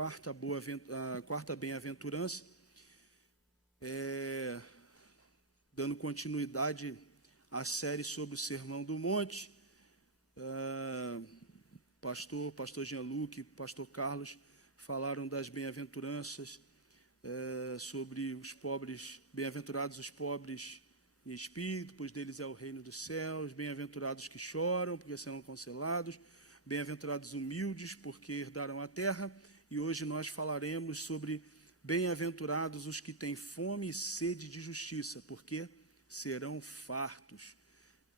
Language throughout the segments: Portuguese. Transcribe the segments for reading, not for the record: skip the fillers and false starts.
a quarta bem-aventurança, dando continuidade à série sobre o Sermão do Monte. Pastor Jean-Luc, pastor Carlos falaram das bem-aventuranças, sobre os pobres, bem-aventurados os pobres em espírito, pois deles é o reino dos céus, bem-aventurados que choram, porque serão consolados, bem-aventurados humildes, porque herdarão a terra. E hoje nós falaremos sobre bem-aventurados os que têm fome e sede de justiça, porque serão fartos.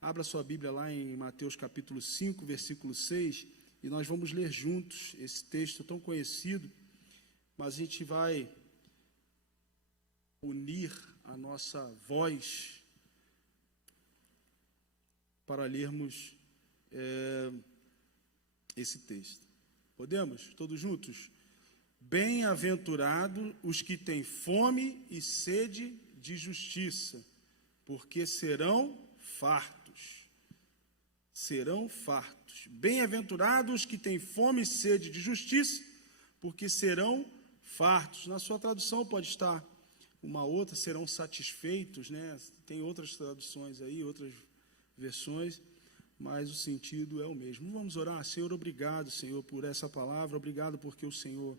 Abra sua Bíblia lá em Mateus capítulo 5, versículo 6, e nós vamos ler juntos esse texto tão conhecido, mas a gente vai unir a nossa voz para lermos esse texto. Podemos? Todos juntos? Bem-aventurados os que têm fome e sede de justiça, porque serão fartos. Serão fartos. Bem-aventurados os que têm fome e sede de justiça, porque serão fartos. Na sua tradução pode estar uma outra, serão satisfeitos, né? Tem outras traduções aí, outras versões, mas o sentido é o mesmo. Vamos orar. Senhor, obrigado, Senhor, por essa palavra, obrigado porque o Senhor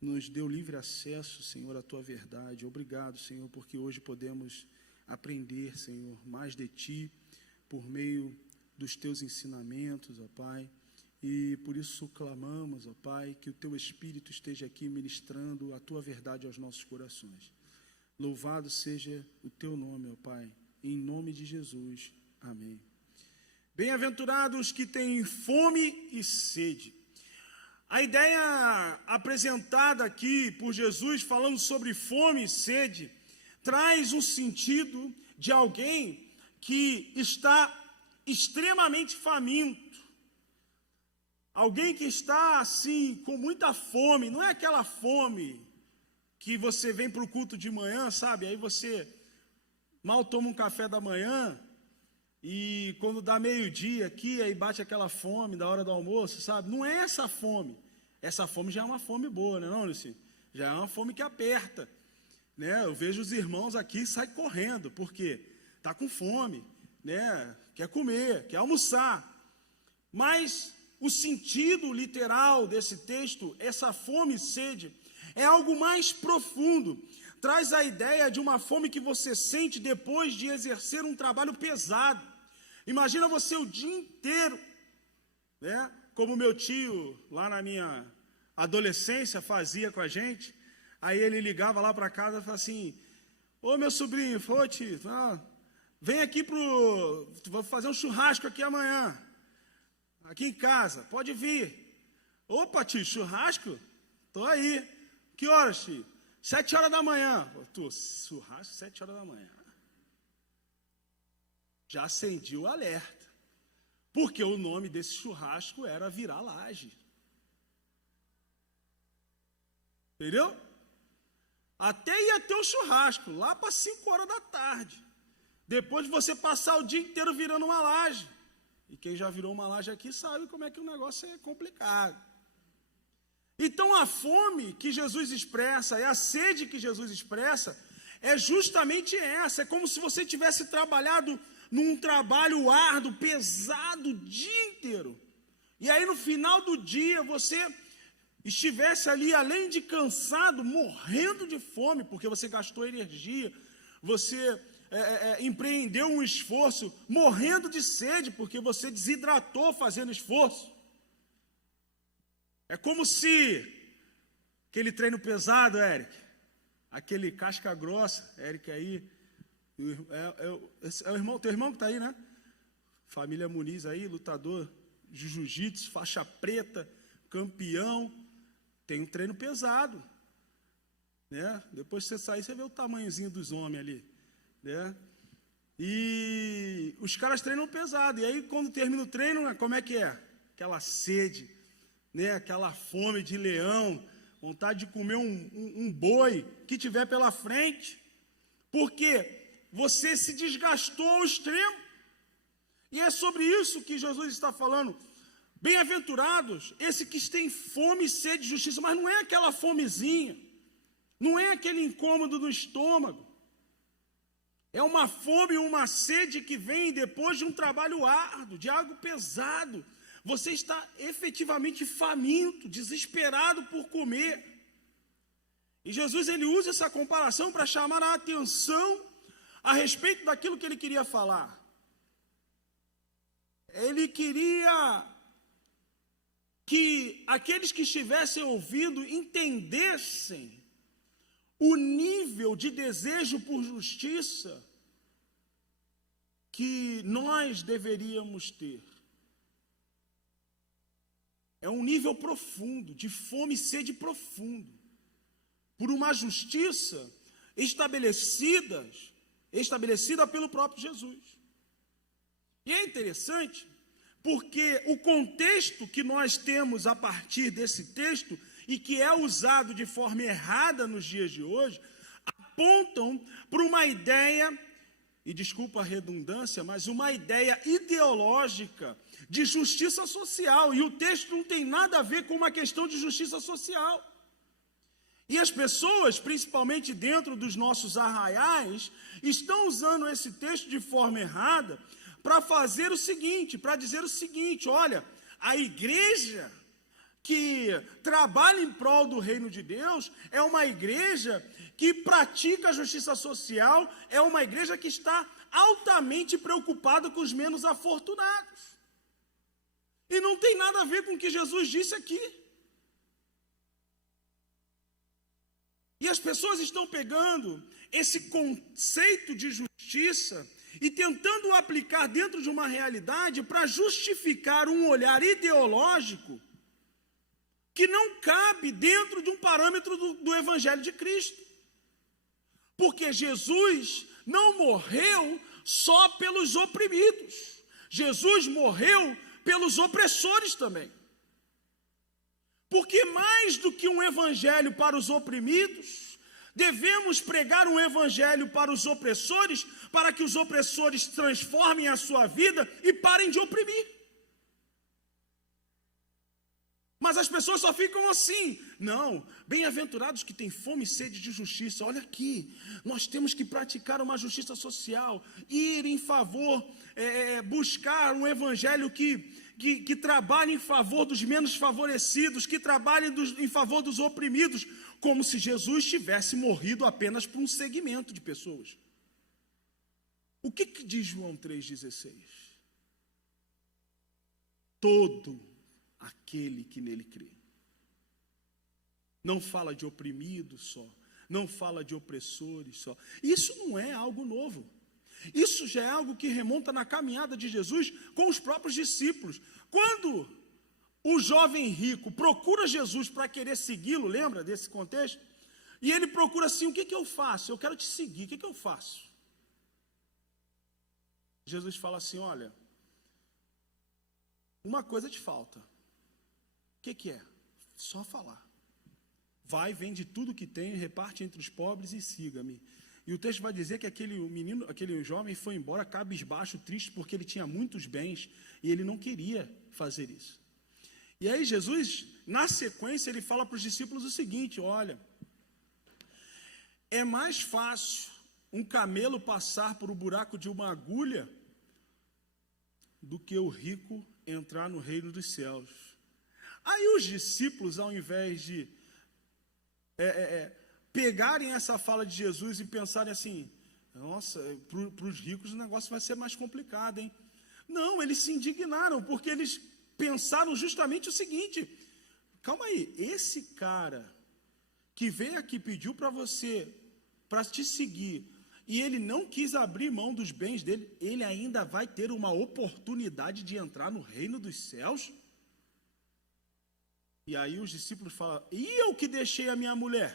nos deu livre acesso, Senhor, à Tua verdade. Obrigado, Senhor, porque hoje podemos aprender, Senhor, mais de Ti, por meio dos Teus ensinamentos, ó Pai, e por isso clamamos, ó Pai, que o Teu Espírito esteja aqui ministrando a Tua verdade aos nossos corações. Louvado seja o Teu nome, ó Pai, em nome de Jesus. Amém. Bem-aventurados que têm fome e sede. A ideia apresentada aqui por Jesus, falando sobre fome e sede, traz um sentido de alguém que está extremamente faminto. Alguém que está, assim, com muita fome. Não é aquela fome que você vem para o culto de manhã, sabe? Aí você mal toma um café da manhã, e quando dá meio-dia aqui, aí bate aquela fome da hora do almoço, sabe? Não é essa fome. Essa fome já é uma fome boa, não é não, Luci? Já é uma fome que aperta, né? Eu vejo os irmãos aqui e saem correndo, porque está com fome, né? Quer comer, quer almoçar. Mas o sentido literal desse texto, essa fome e sede, é algo mais profundo. Traz a ideia de uma fome que você sente depois de exercer um trabalho pesado. Imagina você o dia inteiro, né? Como meu tio, lá na minha adolescência, fazia com a gente. Aí ele ligava lá para casa e falava assim: ô meu sobrinho, foi tio, vem aqui vou fazer um churrasco aqui amanhã, aqui em casa, pode vir. Opa tio, churrasco? Tô aí. Que horas, tio? 7 horas da manhã. Tu, churrasco 7 horas da manhã. Já acendi o alerta. Porque o nome desse churrasco era virar laje. Entendeu? Até ia ter o churrasco, lá para 5 horas da tarde. Depois de você passar o dia inteiro virando uma laje. E quem já virou uma laje aqui sabe como é que o negócio é complicado. Então a fome que Jesus expressa, a sede que Jesus expressa, é justamente essa. É como se você tivesse trabalhado num trabalho árduo, pesado, o dia inteiro. E aí no final do dia você estivesse ali, além de cansado, morrendo de fome, porque você gastou energia, você empreendeu um esforço, morrendo de sede, porque você desidratou fazendo esforço. É como se aquele treino pesado, Eric, aquele casca grossa, Eric aí, é o irmão, teu irmão que está aí, né? Família Muniz aí, lutador de jiu-jitsu, faixa preta, campeão, tem um treino pesado, né? Depois que você sair, você vê o tamanhozinho dos homens ali, né? E os caras treinam pesado, e aí quando termina o treino, como é que é? Aquela sede, né? Aquela fome de leão, vontade de comer um boi que tiver pela frente, porque você se desgastou ao extremo. E é sobre isso que Jesus está falando. Bem-aventurados esses que têm fome e sede de justiça, mas não é aquela fomezinha, não é aquele incômodo no estômago, é uma fome e uma sede que vem depois de um trabalho árduo, de algo pesado. Você está efetivamente faminto, desesperado por comer. E Jesus ele usa essa comparação para chamar a atenção a respeito daquilo que ele queria falar. Ele queria que aqueles que estivessem ouvindo entendessem o nível de desejo por justiça que nós deveríamos ter. É um nível profundo, de fome e sede profundo, por uma justiça estabelecida pelo próprio Jesus. E é interessante, porque o contexto que nós temos a partir desse texto, e que é usado de forma errada nos dias de hoje, apontam para uma ideia, e desculpa a redundância, mas uma ideia ideológica de justiça social, e o texto não tem nada a ver com uma questão de justiça social. E as pessoas, principalmente dentro dos nossos arraiais, estão usando esse texto de forma errada para fazer o seguinte, para dizer o seguinte: olha, a igreja que trabalha em prol do reino de Deus é uma igreja que pratica a justiça social, é uma igreja que está altamente preocupada com os menos afortunados. E não tem nada a ver com o que Jesus disse aqui. E as pessoas estão pegando esse conceito de justiça e tentando aplicar dentro de uma realidade para justificar um olhar ideológico que não cabe dentro de um parâmetro do Evangelho de Cristo. Porque Jesus não morreu só pelos oprimidos. Jesus morreu pelos opressores também. Porque mais do que um evangelho para os oprimidos, devemos pregar um evangelho para os opressores, para que os opressores transformem a sua vida e parem de oprimir. Mas as pessoas só ficam assim. Não, bem-aventurados que têm fome e sede de justiça. Olha aqui, nós temos que praticar uma justiça social, ir em favor, buscar um evangelho que trabalhe em favor dos menos favorecidos, que trabalhe em favor dos oprimidos, como se Jesus tivesse morrido apenas por um segmento de pessoas. O que diz João 3,16? Todo aquele que nele crê. Não fala de oprimidos só, não fala de opressores só. Isso não é algo novo. Isso já é algo que remonta na caminhada de Jesus com os próprios discípulos. Quando o jovem rico procura Jesus para querer segui-lo, lembra desse contexto? E ele procura assim: o que eu faço? Eu quero te seguir, o que eu faço? Jesus fala assim: olha, uma coisa te falta. O que é? Só falar. Vai, vende tudo que tem, reparte entre os pobres e siga-me. E o texto vai dizer que aquele jovem foi embora cabisbaixo, triste, porque ele tinha muitos bens e ele não queria fazer isso. E aí Jesus, na sequência, ele fala para os discípulos o seguinte: olha, é mais fácil um camelo passar por um buraco de uma agulha do que o rico entrar no reino dos céus. Aí os discípulos, ao invés de pegarem essa fala de Jesus e pensarem assim: nossa, para os ricos o negócio vai ser mais complicado, hein? Não, eles se indignaram, porque eles pensaram justamente o seguinte: calma aí, esse cara que veio aqui, pediu para você, para te seguir, e ele não quis abrir mão dos bens dele, ele ainda vai ter uma oportunidade de entrar no reino dos céus? E aí os discípulos falam: e eu que deixei a minha mulher?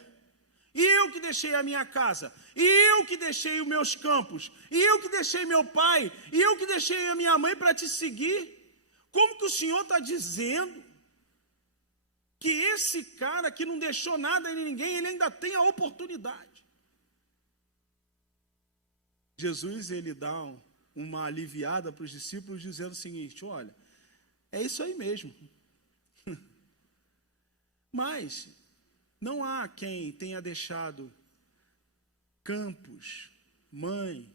E eu que deixei a minha casa? E eu que deixei os meus campos? E eu que deixei meu pai? E eu que deixei a minha mãe para te seguir? Como que o Senhor está dizendo que esse cara que não deixou nada em ninguém, ele ainda tem a oportunidade? Jesus, ele dá uma aliviada para os discípulos, dizendo o seguinte: olha, É isso aí mesmo. Mas não há quem tenha deixado campos, mãe,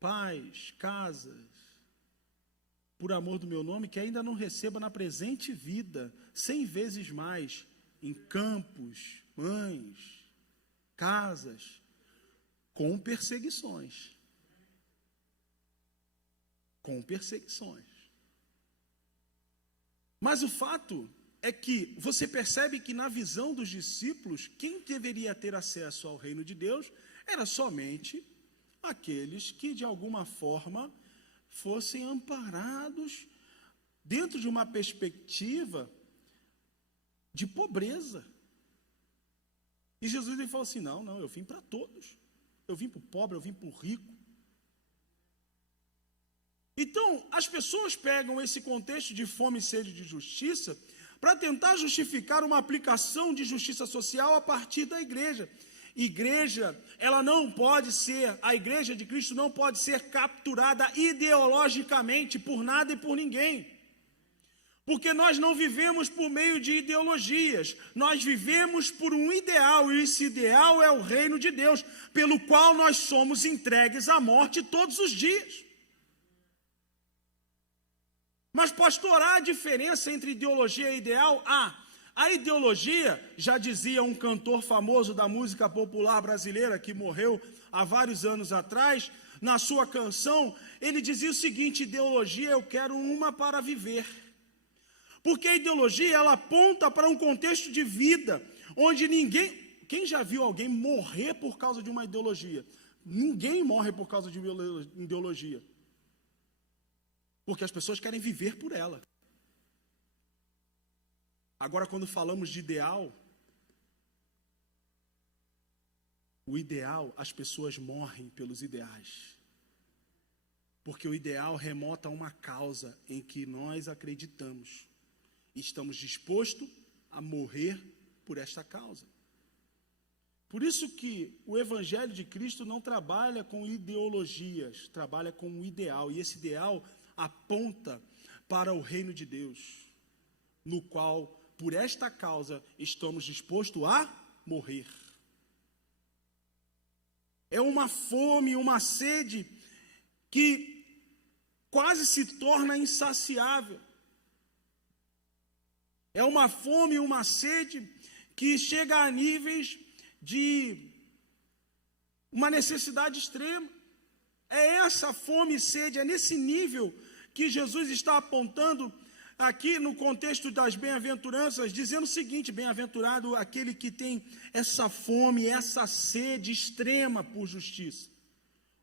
pais, casas, por amor do meu nome, que ainda não receba na presente vida 100 vezes mais em campos, mães, casas, com perseguições. Com perseguições. Mas o fato é que você percebe que na visão dos discípulos, quem deveria ter acesso ao reino de Deus era somente aqueles que de alguma forma fossem amparados dentro de uma perspectiva de pobreza. E Jesus ele falou assim, não, eu vim para todos. Eu vim para o pobre, eu vim para o rico. Então, as pessoas pegam esse contexto de fome e sede de justiça para tentar justificar uma aplicação de justiça social a partir da igreja. Igreja, ela não pode ser, a igreja de Cristo não pode ser capturada ideologicamente por nada e por ninguém. Porque nós não vivemos por meio de ideologias, nós vivemos por um ideal, e esse ideal é o reino de Deus, pelo qual nós somos entregues à morte todos os dias. Mas, pastor, há diferença entre ideologia e ideal? A ideologia, já dizia um cantor famoso da música popular brasileira, que morreu há vários anos atrás, na sua canção, ele dizia o seguinte: ideologia, eu quero uma para viver. Porque a ideologia, ela aponta para um contexto de vida, onde ninguém... Quem já viu alguém morrer por causa de uma ideologia? Ninguém morre por causa de uma ideologia. Porque as pessoas querem viver por ela. Agora, quando falamos de ideal, o ideal, as pessoas morrem pelos ideais. Porque o ideal remota a uma causa em que nós acreditamos. E estamos dispostos a morrer por esta causa. Por isso que o Evangelho de Cristo não trabalha com ideologias, trabalha com um ideal. E esse ideal aponta para o reino de Deus, no qual, por esta causa, estamos dispostos a morrer. É uma fome, uma sede que quase se torna insaciável. É uma fome, uma sede que chega a níveis de uma necessidade extrema. É essa fome e sede, é nesse nível que Jesus está apontando aqui no contexto das bem-aventuranças, dizendo o seguinte: bem-aventurado aquele que tem essa fome, essa sede extrema por justiça,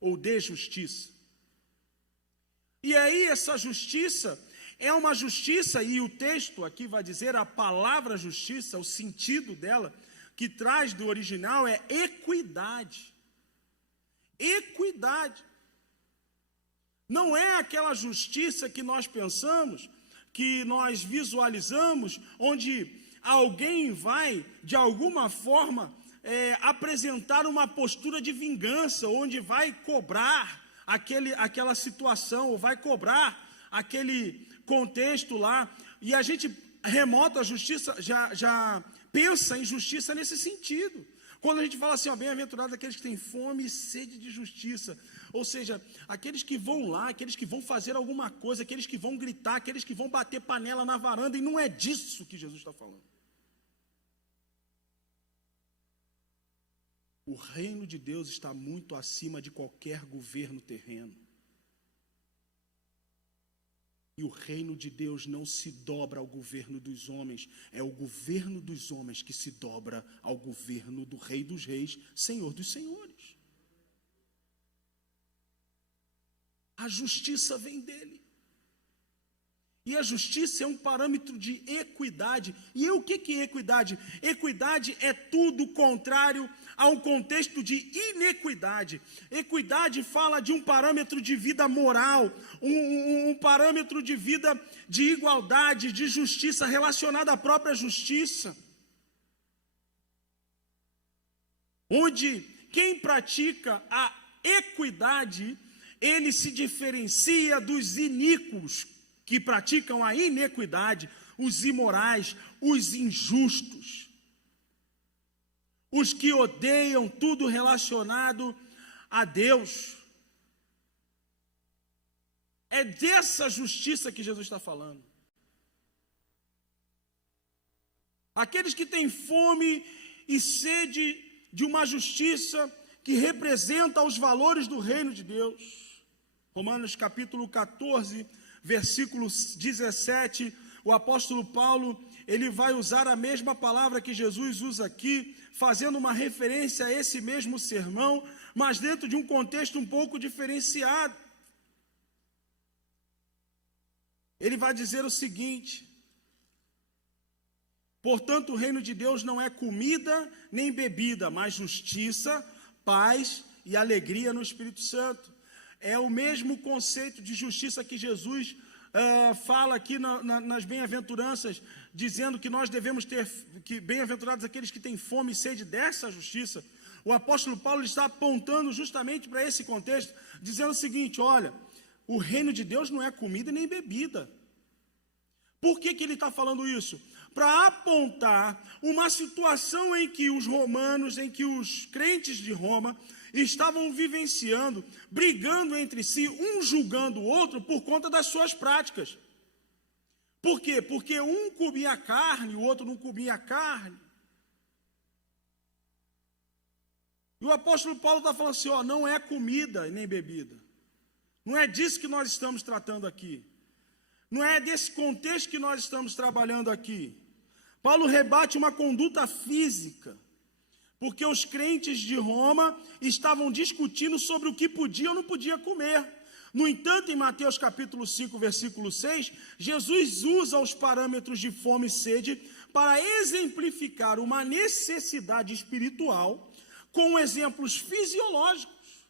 ou de justiça. E aí essa justiça é uma justiça, e o texto aqui vai dizer a palavra justiça, o sentido dela, que traz do original é equidade. Equidade. Não é aquela justiça que nós pensamos, que nós visualizamos, onde alguém vai, de alguma forma, apresentar uma postura de vingança, onde vai cobrar aquela situação, ou vai cobrar aquele contexto lá, e a gente remota a justiça, já pensa em justiça nesse sentido. Quando a gente fala assim, bem-aventurado aqueles que têm fome e sede de justiça, ou seja, aqueles que vão lá, aqueles que vão fazer alguma coisa, aqueles que vão gritar, aqueles que vão bater panela na varanda, e não é disso que Jesus está falando. O reino de Deus está muito acima de qualquer governo terreno. E o reino de Deus não se dobra ao governo dos homens, é o governo dos homens que se dobra ao governo do Rei dos Reis, Senhor dos Senhores. A justiça vem dele. E a justiça é um parâmetro de equidade. E o que é equidade? Equidade é tudo contrário a um contexto de inequidade. Equidade fala de um parâmetro de vida moral, um parâmetro de vida de igualdade, de justiça, relacionado à própria justiça. Onde quem pratica a equidade, ele se diferencia dos iníquos, que praticam a iniquidade, os imorais, os injustos, os que odeiam tudo relacionado a Deus. É dessa justiça que Jesus está falando. Aqueles que têm fome e sede de uma justiça que representa os valores do reino de Deus. Romanos capítulo 14, versículo 17, o apóstolo Paulo, ele vai usar a mesma palavra que Jesus usa aqui, fazendo uma referência a esse mesmo sermão, mas dentro de um contexto um pouco diferenciado. Ele vai dizer o seguinte: portanto, o reino de Deus não é comida nem bebida, mas justiça, paz e alegria no Espírito Santo. É o mesmo conceito de justiça que Jesus fala aqui nas bem-aventuranças, dizendo que nós devemos ter, que bem-aventurados aqueles que têm fome e sede dessa justiça. O apóstolo Paulo está apontando justamente para esse contexto, dizendo o seguinte: olha, o reino de Deus não é comida nem bebida. Por que ele está falando isso? Para apontar uma situação em que os romanos, em que os crentes de Roma estavam vivenciando, brigando entre si, um julgando o outro por conta das suas práticas. Por quê? Porque um comia carne, o outro não comia carne. E o apóstolo Paulo está falando assim, ó, não é comida nem bebida. Não é disso que nós estamos tratando aqui. Não é desse contexto que nós estamos trabalhando aqui. Paulo rebate uma conduta física, porque os crentes de Roma estavam discutindo sobre o que podia ou não podia comer. No entanto, em Mateus capítulo 5, versículo 6, Jesus usa os parâmetros de fome e sede para exemplificar uma necessidade espiritual com exemplos fisiológicos.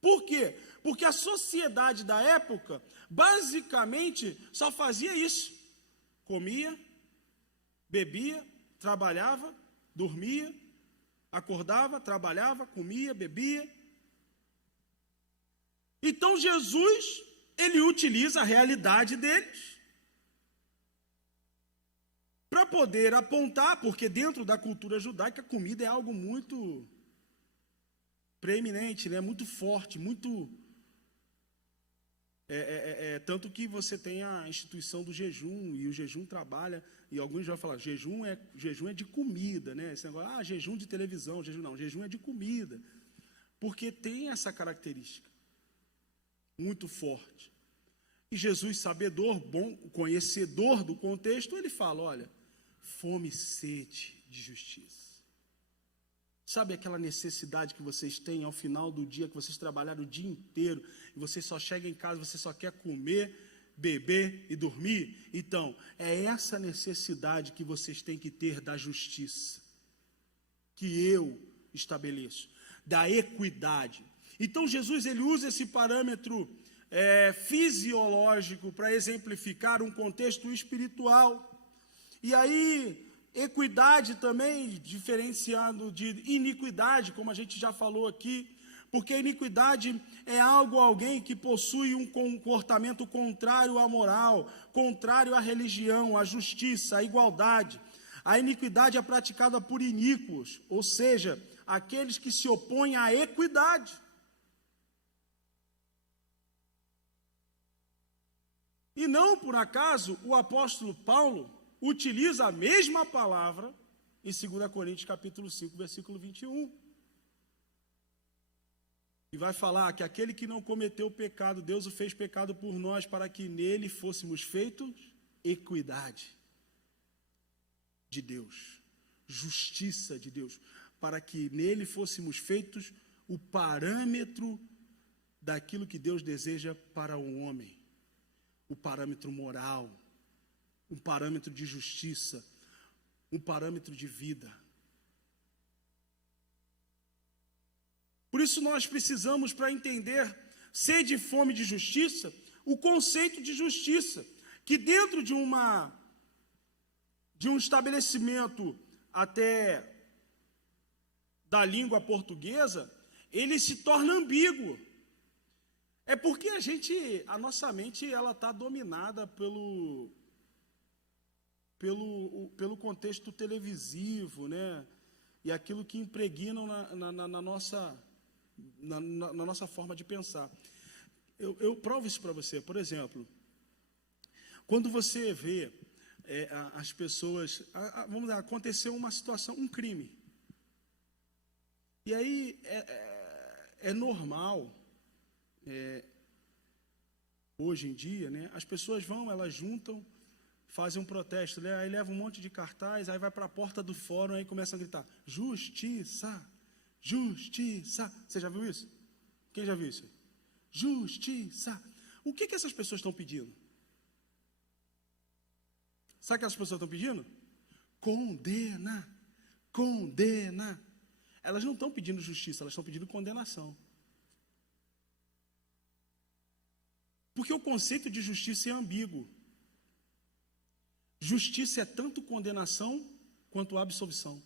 Por quê? Porque a sociedade da época, basicamente, só fazia isso. Comia, bebia, trabalhava, dormia, acordava, trabalhava, comia, bebia. Então Jesus, ele utiliza a realidade deles para poder apontar, porque dentro da cultura judaica, a comida é algo muito preeminente, né? Muito forte, muito... tanto que você tem a instituição do jejum, e o jejum trabalha, e alguns já vão falar, jejum é de comida, né? Esse negócio, jejum de televisão, jejum é de comida, porque tem essa característica muito forte. E Jesus, sabedor, bom, conhecedor do contexto, ele fala, olha, fome e sede de justiça. Sabe aquela necessidade que vocês têm ao final do dia, que vocês trabalharam o dia inteiro, e você só chega em casa, você só quer comer, beber e dormir? Então, é essa necessidade que vocês têm que ter da justiça, que eu estabeleço, da equidade. Então, Jesus, ele usa esse parâmetro fisiológico para exemplificar um contexto espiritual. E aí... equidade também, diferenciado de iniquidade, como a gente já falou aqui, porque iniquidade é alguém que possui um comportamento contrário à moral, contrário à religião, à justiça, à igualdade. A iniquidade é praticada por iníquos, ou seja, aqueles que se opõem à equidade. E não por acaso o apóstolo Paulo utiliza a mesma palavra em 2 Coríntios capítulo 5, versículo 21. E vai falar que aquele que não cometeu pecado, Deus o fez pecado por nós, para que nele fôssemos feitos equidade de Deus, justiça de Deus, para que nele fôssemos feitos o parâmetro daquilo que Deus deseja para o homem, o parâmetro moral, um parâmetro de justiça, um parâmetro de vida. Por isso nós precisamos, para entender sede e fome de justiça, o conceito de justiça, que dentro de um estabelecimento até da língua portuguesa, ele se torna ambíguo. É porque a nossa mente, ela está dominada pelo contexto televisivo, né? E aquilo que impregnam na nossa forma de pensar. Eu provo isso para você. Por exemplo, quando você vê as pessoas, vamos lá, aconteceu uma situação, um crime. E aí é normal, hoje em dia, né? As pessoas vão, elas juntam, fazem um protesto, né? Aí leva um monte de cartaz, aí vai para a porta do fórum, aí começam a gritar: justiça, justiça. Você já viu isso? Quem já viu isso? Justiça. O que essas pessoas estão pedindo? Sabe o que as pessoas estão pedindo? Condena, condena. Elas não estão pedindo justiça, elas estão pedindo condenação. Porque o conceito de justiça é ambíguo. Justiça é tanto condenação quanto absolvição.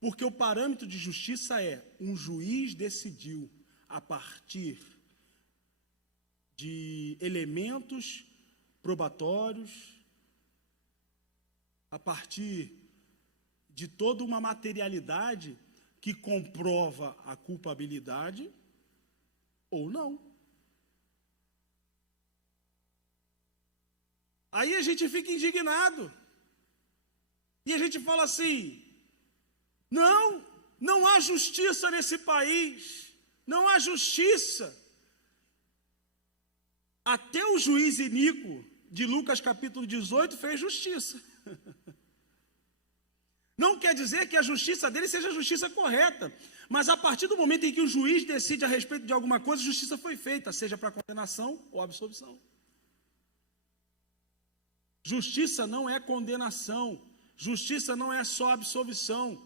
Porque o parâmetro de justiça é: um juiz decidiu, a partir de elementos probatórios, a partir de toda uma materialidade que comprova a culpabilidade ou não. Aí a gente fica indignado. E a gente fala assim: não há justiça nesse país. Não há justiça. Até o juiz iníquo de Lucas capítulo 18 fez justiça. Não quer dizer que a justiça dele seja a justiça correta, mas a partir do momento em que o juiz decide a respeito de alguma coisa, justiça foi feita, seja para condenação ou absolvição. Justiça não é condenação, justiça não é só absolvição,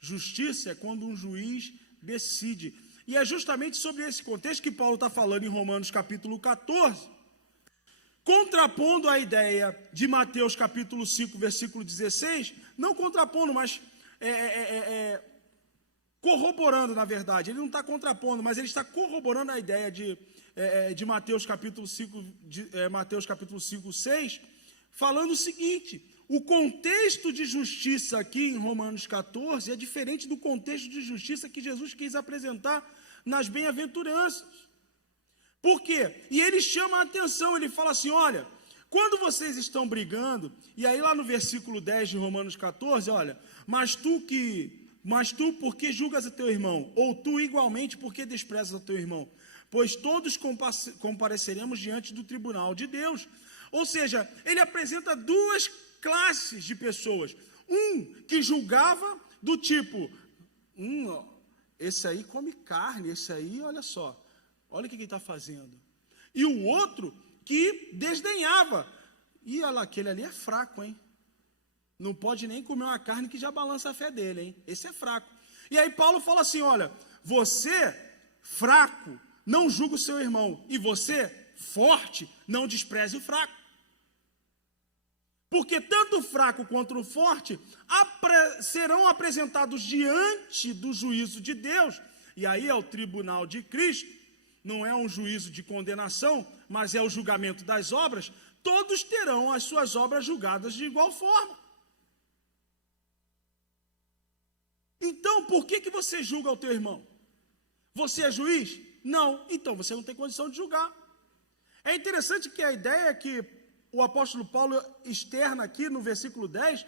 justiça é quando um juiz decide. E é justamente sobre esse contexto que Paulo está falando em Romanos capítulo 14, contrapondo a ideia de Mateus capítulo 5, versículo 16, não contrapondo, mas corroborando, na verdade. Ele não está contrapondo, mas ele está corroborando a ideia de Mateus capítulo 5, Mateus capítulo 5, 6, falando o seguinte: o contexto de justiça aqui em Romanos 14 é diferente do contexto de justiça que Jesus quis apresentar nas bem-aventuranças. Por quê? E ele chama a atenção, ele fala assim: olha, quando vocês estão brigando, e aí lá no versículo 10 de Romanos 14, olha, mas tu por que julgas a teu irmão? Ou tu igualmente por que desprezas a teu irmão? Pois todos compareceremos diante do tribunal de Deus. Ou seja, ele apresenta duas classes de pessoas. Um que julgava do tipo: esse aí come carne, esse aí, olha só, olha o que ele está fazendo. E o outro que desdenhava: e olha lá, aquele ali é fraco, hein? Não pode nem comer uma carne que já balança a fé dele, hein? Esse é fraco. E aí Paulo fala assim: olha, você, fraco, não julga o seu irmão, e você, forte, não despreze o fraco. Porque tanto o fraco quanto o forte serão apresentados diante do juízo de Deus. E aí é o tribunal de Cristo. Não é um juízo de condenação, mas é o julgamento das obras. Todos terão as suas obras julgadas de igual forma. Então, por que você julga o teu irmão? Você é juiz? Não. Então, você não tem condição de julgar. É interessante que a ideia que o apóstolo Paulo externa aqui no versículo 10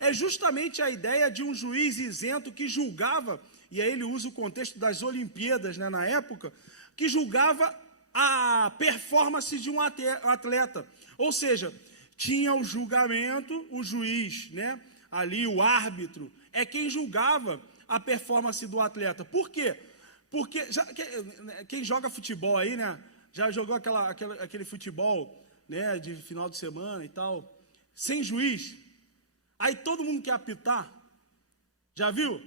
é justamente a ideia de um juiz isento que julgava, e aí ele usa o contexto das Olimpíadas, né, na época, que julgava a performance de um atleta. Ou seja, tinha o julgamento, o juiz, né, ali o árbitro, é quem julgava a performance do atleta. Por quê? Porque quem joga futebol aí, né, já jogou aquele futebol, né, de final de semana e tal, sem juiz, aí todo mundo quer apitar, já viu?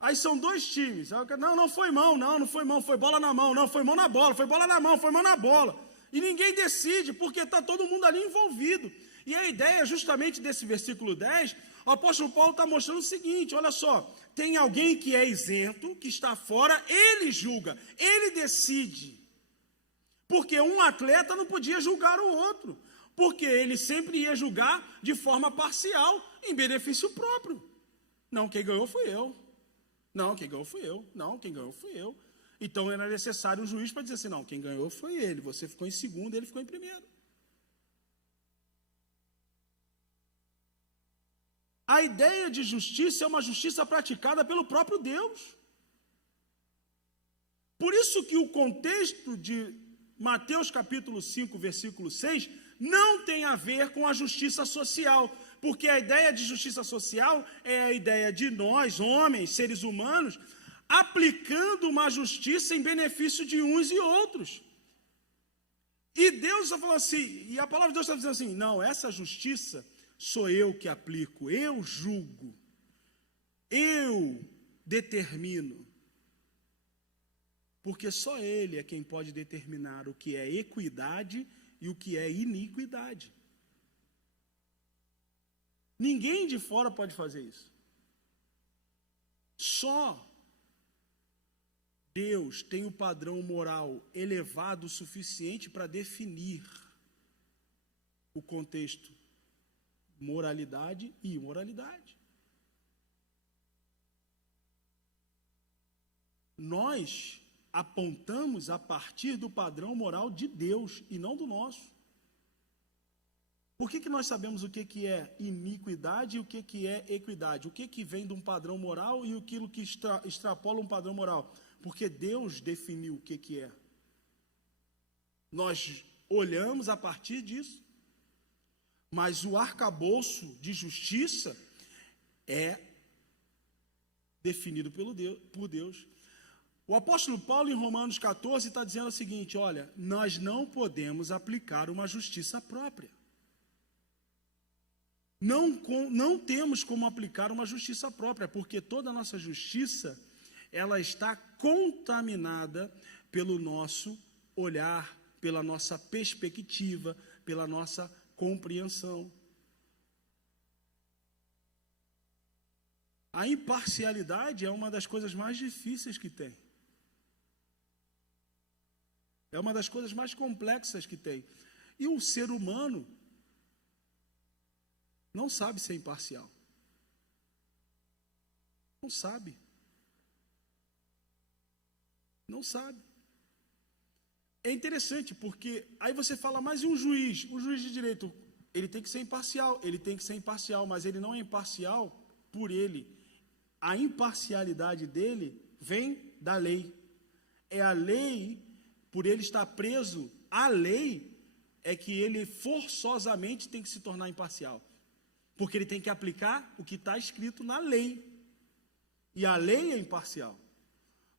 Aí são dois times, não foi mão, não foi mão, foi bola na mão, não, foi mão na bola, foi bola na mão, foi mão na bola, e ninguém decide, porque está todo mundo ali envolvido. E a ideia justamente desse versículo 10, o apóstolo Paulo está mostrando o seguinte: olha só, tem alguém que é isento, que está fora, ele julga, ele decide. Porque um atleta não podia julgar o outro, porque ele sempre ia julgar de forma parcial, em benefício próprio. Não, quem ganhou fui eu. Não, quem ganhou fui eu. Não, quem ganhou fui eu. Então era necessário um juiz para dizer assim, não, quem ganhou foi ele, você ficou em segundo, ele ficou em primeiro. A ideia de justiça é uma justiça praticada pelo próprio Deus. Por isso que o contexto de Mateus capítulo 5, versículo 6, não tem a ver com a justiça social, porque a ideia de justiça social é a ideia de nós, homens, seres humanos, aplicando uma justiça em benefício de uns e outros. E Deus está falando assim, e a palavra de Deus está dizendo assim, não, essa justiça sou eu que aplico, eu julgo, eu determino. Porque só Ele é quem pode determinar o que é equidade e o que é iniquidade. Ninguém de fora pode fazer isso. Só Deus tem o padrão moral elevado o suficiente para definir o contexto moralidade e imoralidade. Nós apontamos a partir do padrão moral de Deus e não do nosso. Por que nós sabemos o que é iniquidade e o que é equidade? O que vem de um padrão moral e aquilo que extrapola um padrão moral? Porque Deus definiu o que é. Nós olhamos a partir disso. Mas o arcabouço de justiça é definido por Deus. O apóstolo Paulo, em Romanos 14, está dizendo o seguinte, olha, nós não podemos aplicar uma justiça própria. Não temos como aplicar uma justiça própria, porque toda a nossa justiça, ela está contaminada pelo nosso olhar, pela nossa perspectiva, pela nossa compreensão. A imparcialidade é uma das coisas mais difíceis que tem. É uma das coisas mais complexas que tem. E o ser humano não sabe ser imparcial. Não sabe. Não sabe. É interessante, porque aí você fala, mas e um juiz? O juiz de direito, ele tem que ser imparcial, mas ele não é imparcial por ele. A imparcialidade dele vem da lei. É a lei, por ele estar preso à lei, é que ele forçosamente tem que se tornar imparcial. Porque ele tem que aplicar o que está escrito na lei. E a lei é imparcial.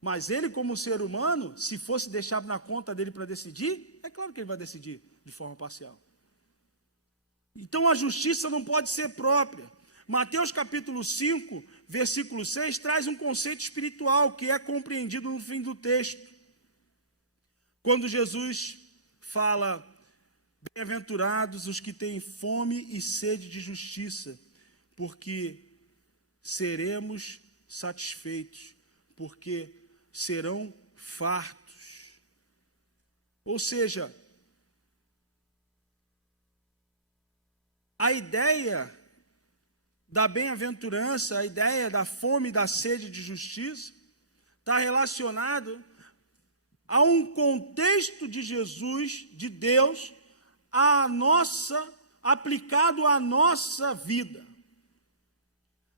Mas ele, como ser humano, se fosse deixar na conta dele para decidir, é claro que ele vai decidir de forma parcial. Então a justiça não pode ser própria. Mateus capítulo 5, versículo 6, traz um conceito espiritual que é compreendido no fim do texto. Quando Jesus fala, bem-aventurados os que têm fome e sede de justiça, porque seremos satisfeitos, porque serão fartos. Ou seja, a ideia da bem-aventurança, a ideia da fome e da sede de justiça, está relacionado a um contexto de Jesus, de Deus, aplicado à nossa vida.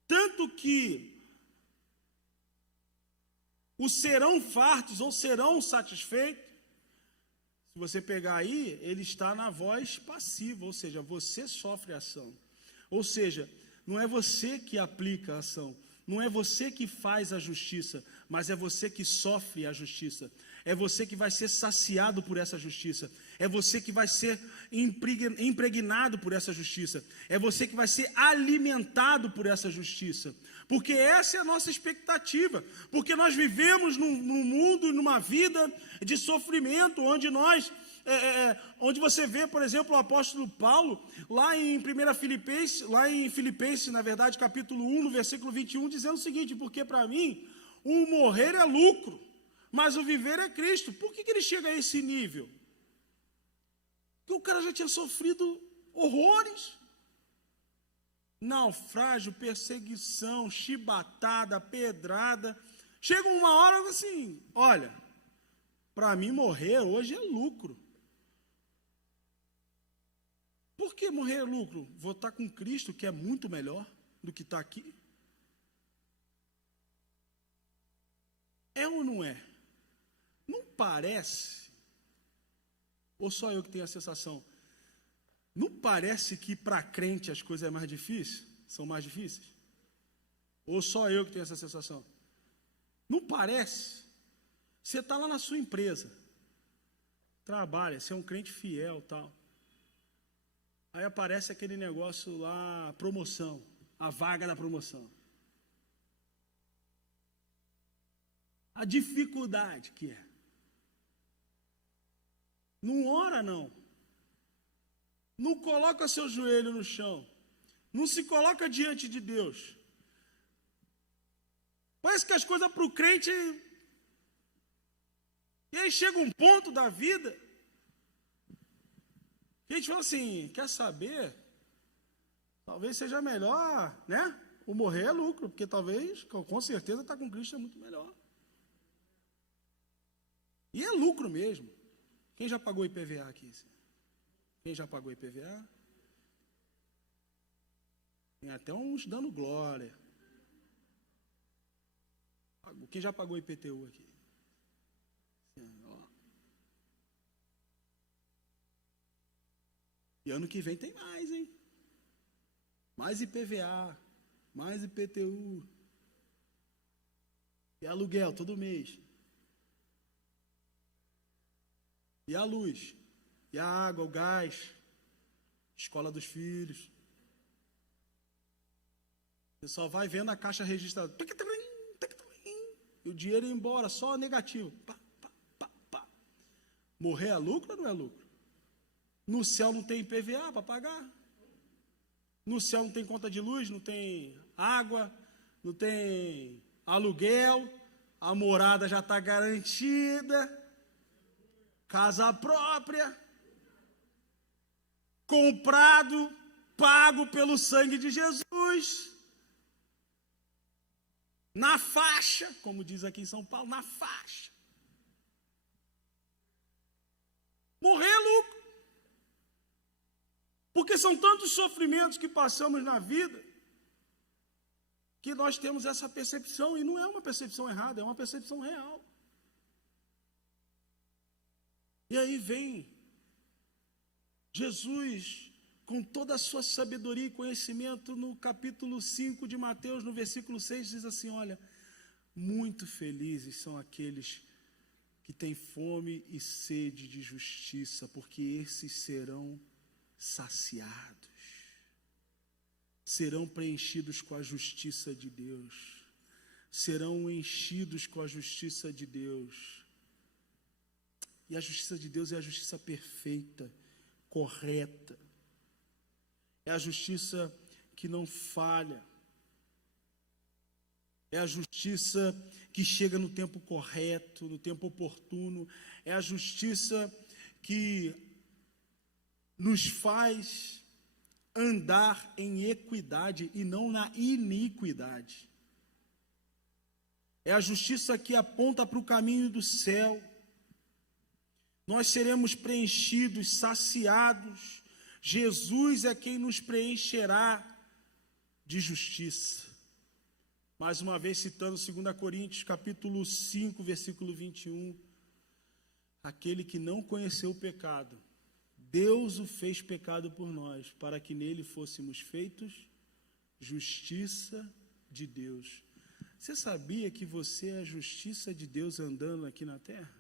Tanto que os serão fartos ou serão satisfeitos, se você pegar aí, ele está na voz passiva, ou seja, você sofre a ação. Ou seja, não é você que aplica a ação, não é você que faz a justiça, mas é você que sofre a justiça. É você que vai ser saciado por essa justiça. É você que vai ser impregnado por essa justiça. É você que vai ser alimentado por essa justiça. Porque essa é a nossa expectativa. Porque nós vivemos num mundo, numa vida de sofrimento, onde onde você vê, por exemplo, o apóstolo Paulo, lá em Filipenses, na verdade, capítulo 1, no versículo 21, dizendo o seguinte, porque para mim, o morrer é lucro, mas o viver é Cristo. Por que ele chega a esse nível? Porque o cara já tinha sofrido horrores. Naufrágio, perseguição, chibatada, pedrada. Chega uma hora assim, olha, para mim morrer hoje é lucro. Por que morrer é lucro? Vou estar com Cristo, que é muito melhor do que estar aqui. É ou não é? Não parece, ou só eu que tenho a sensação, não parece que para crente as coisas são mais difíceis? Ou só eu que tenho essa sensação? Não parece? Você está lá na sua empresa, trabalha, você é um crente fiel, tal. Aí aparece aquele negócio lá, promoção, a vaga da promoção. A dificuldade que é. Não ora, não. Não coloca seu joelho no chão. Não se coloca diante de Deus. Parece que as coisas para o crente... E aí chega um ponto da vida que a gente fala assim, quer saber? Talvez seja melhor, né? O morrer é lucro, porque talvez, com certeza, estar com Cristo é muito melhor. E é lucro mesmo. Quem já pagou IPVA aqui? Quem já pagou IPVA? Tem até uns dando glória. Quem já pagou IPTU aqui? E ano que vem tem mais, hein? Mais IPVA, mais IPTU. E aluguel todo mês. E a luz, e a água, o gás, escola dos filhos. Você só vai vendo a caixa registrada. E o dinheiro ir embora, só negativo. Pá, pá, pá, pá. Morrer é lucro ou não é lucro? No céu não tem IPVA para pagar. No céu não tem conta de luz, não tem água, não tem aluguel, a morada já está garantida, casa própria, comprado, pago pelo sangue de Jesus, na faixa, como diz aqui em São Paulo, na faixa. Morrer é lucro. Porque são tantos sofrimentos que passamos na vida, que nós temos essa percepção, e não é uma percepção errada, é uma percepção real. E aí vem Jesus, com toda a sua sabedoria e conhecimento, no capítulo 5 de Mateus, no versículo 6, diz assim, olha, muito felizes são aqueles que têm fome e sede de justiça, porque esses serão saciados, serão preenchidos com a justiça de Deus, serão enchidos com a justiça de Deus. E a justiça de Deus é a justiça perfeita, correta, é a justiça que não falha, é a justiça que chega no tempo correto, no tempo oportuno, é a justiça que nos faz andar em equidade e não na iniquidade. É a justiça que aponta para o caminho do céu. Nós seremos preenchidos, saciados. Jesus é quem nos preencherá de justiça. Mais uma vez citando 2 Coríntios, capítulo 5, versículo 21. Aquele que não conheceu o pecado, Deus o fez pecado por nós, para que nele fôssemos feitos justiça de Deus. Você sabia que você é a justiça de Deus andando aqui na terra?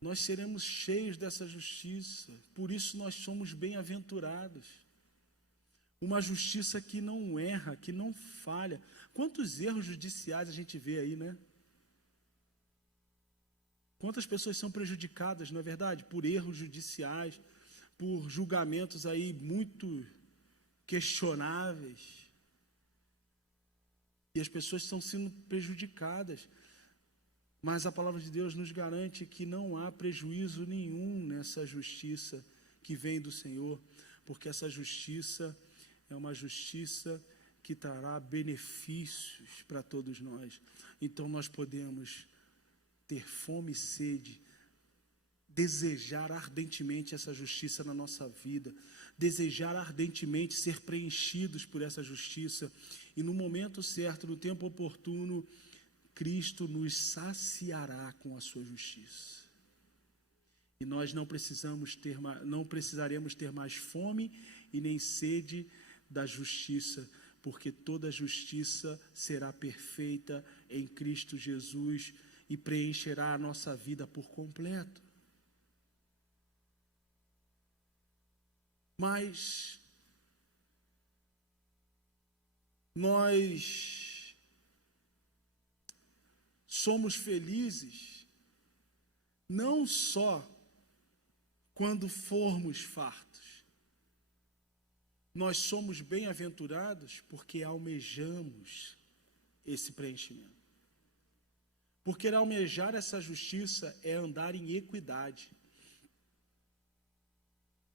Nós seremos cheios dessa justiça, por isso nós somos bem-aventurados. Uma justiça que não erra, que não falha. Quantos erros judiciais a gente vê aí, né? Quantas pessoas são prejudicadas, não é verdade? Por erros judiciais, por julgamentos aí muito questionáveis. E as pessoas estão sendo prejudicadas. Mas a palavra de Deus nos garante que não há prejuízo nenhum nessa justiça que vem do Senhor, porque essa justiça é uma justiça que trará benefícios para todos nós. Então nós podemos ter fome e sede, desejar ardentemente essa justiça na nossa vida, desejar ardentemente ser preenchidos por essa justiça, e no momento certo, no tempo oportuno, Cristo nos saciará com a sua justiça. E nós não precisaremos ter mais fome e nem sede da justiça, porque toda justiça será perfeita em Cristo Jesus e preencherá a nossa vida por completo. Mas nós somos felizes não só quando formos fartos. Nós somos bem-aventurados porque almejamos esse preenchimento. Porque almejar essa justiça é andar em equidade.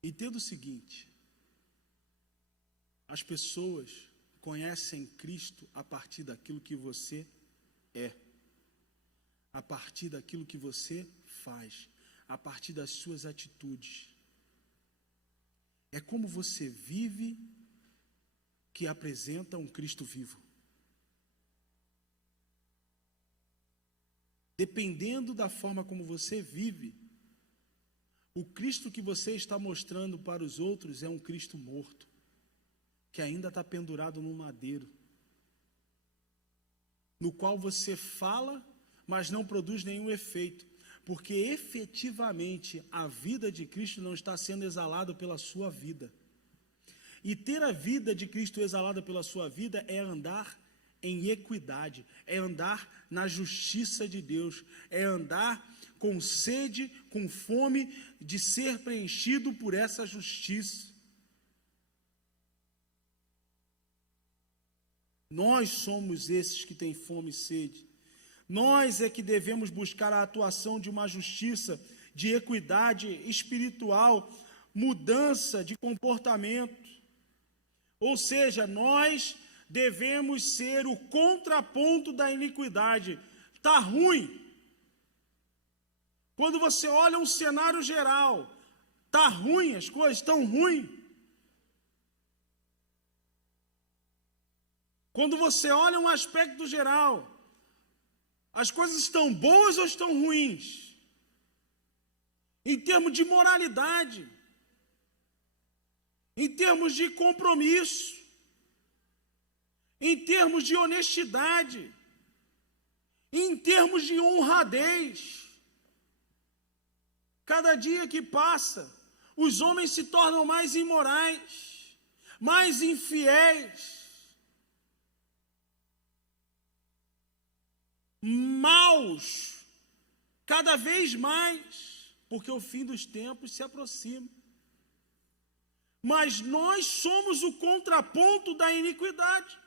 Entenda o seguinte: as pessoas conhecem Cristo a partir daquilo que você é, a partir daquilo que você faz, a partir das suas atitudes. É como você vive que apresenta um Cristo vivo. Dependendo da forma como você vive, o Cristo que você está mostrando para os outros é um Cristo morto, que ainda está pendurado num madeiro, no qual você fala, mas não produz nenhum efeito, porque efetivamente a vida de Cristo não está sendo exalada pela sua vida. E ter a vida de Cristo exalada pela sua vida é andar em equidade, é andar na justiça de Deus, é andar com sede, com fome de ser preenchido por essa justiça. Nós somos esses que têm fome e sede. Nós é que devemos buscar a atuação de uma justiça, de equidade espiritual, mudança de comportamento. Ou seja, nós devemos ser o contraponto da iniquidade. Está ruim. Quando você olha um cenário geral, está ruim, as coisas estão ruins. Quando você olha um aspecto geral, as coisas estão boas ou estão ruins? Em termos de moralidade, em termos de compromisso, em termos de honestidade, em termos de honradez. Cada dia que passa, os homens se tornam mais imorais, mais infiéis, maus, cada vez mais, porque o fim dos tempos se aproxima. Mas nós somos o contraponto da iniquidade,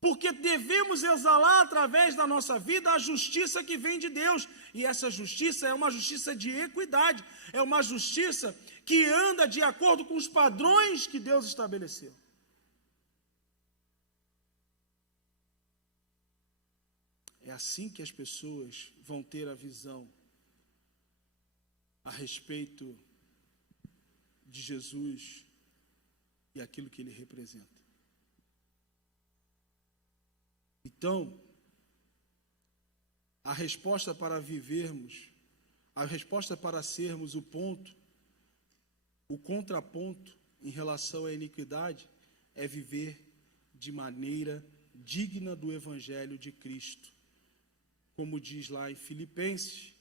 porque devemos exalar através da nossa vida a justiça que vem de Deus, e essa justiça é uma justiça de equidade, é uma justiça que anda de acordo com os padrões que Deus estabeleceu. É assim que as pessoas vão ter a visão a respeito de Jesus e aquilo que ele representa. Então, a resposta para vivermos, a resposta para sermos o ponto, o contraponto em relação à iniquidade, é viver de maneira digna do Evangelho de Cristo. Como diz lá em Filipenses,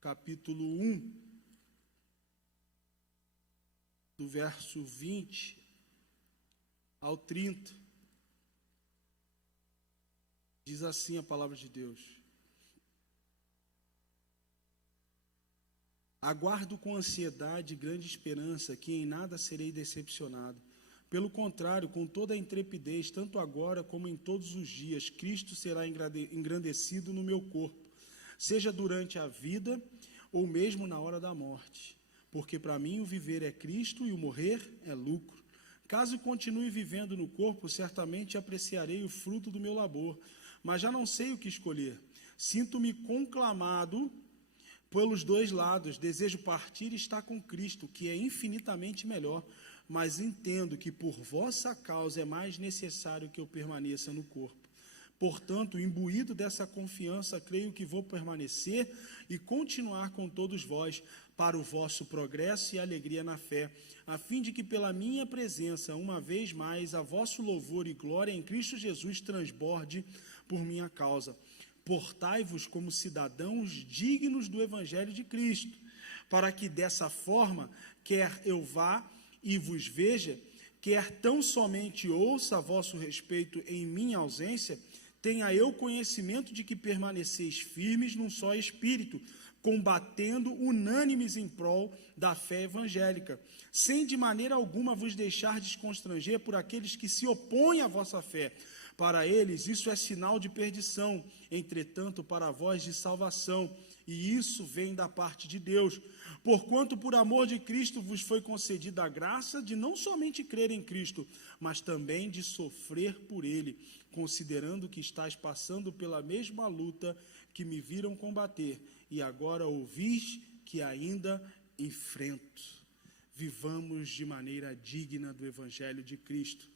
capítulo 1, do verso 20 ao 30, diz assim a palavra de Deus: aguardo com ansiedade e grande esperança que em nada serei decepcionado, Pelo contrário, com toda a intrepidez, tanto agora como em todos os dias, Cristo será engrandecido no meu corpo, seja durante a vida ou mesmo na hora da morte. Porque para mim o viver é Cristo e o morrer é lucro. Caso continue vivendo no corpo, certamente apreciarei o fruto do meu labor, mas já não sei o que escolher. Sinto-me conclamado pelos dois lados, desejo partir e estar com Cristo, que é infinitamente melhor, mas entendo que por vossa causa é mais necessário que eu permaneça no corpo. Portanto, imbuído dessa confiança, creio que vou permanecer e continuar com todos vós para o vosso progresso e alegria na fé, a fim de que pela minha presença, uma vez mais, a vosso louvor e glória em Cristo Jesus transborde por minha causa. Portai-vos como cidadãos dignos do Evangelho de Cristo, para que dessa forma, quer eu vá e vos veja, quer tão somente ouça a vosso respeito em minha ausência, tenha eu conhecimento de que permaneceis firmes num só espírito, combatendo unânimes em prol da fé evangélica, sem de maneira alguma vos deixar desconstranger por aqueles que se opõem à vossa fé. Para eles isso é sinal de perdição, entretanto para vós de salvação, e isso vem da parte de Deus. Porquanto por amor de Cristo vos foi concedida a graça de não somente crer em Cristo, mas também de sofrer por Ele, considerando que estáis passando pela mesma luta que me viram combater, e agora ouvis que ainda enfrento. Vivamos de maneira digna do Evangelho de Cristo,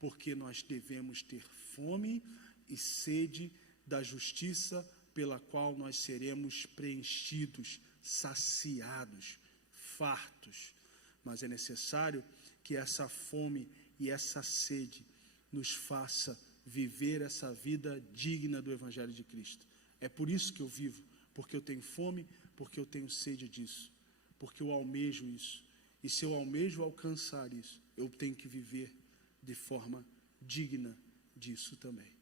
porque nós devemos ter fome e sede da justiça, pela qual nós seremos preenchidos, saciados, fartos. Mas é necessário que essa fome e essa sede nos faça viver essa vida digna do Evangelho de Cristo. É por isso que eu vivo, porque eu tenho fome, porque eu tenho sede disso, porque eu almejo isso. E se eu almejo alcançar isso, eu tenho que viver de forma digna disso também.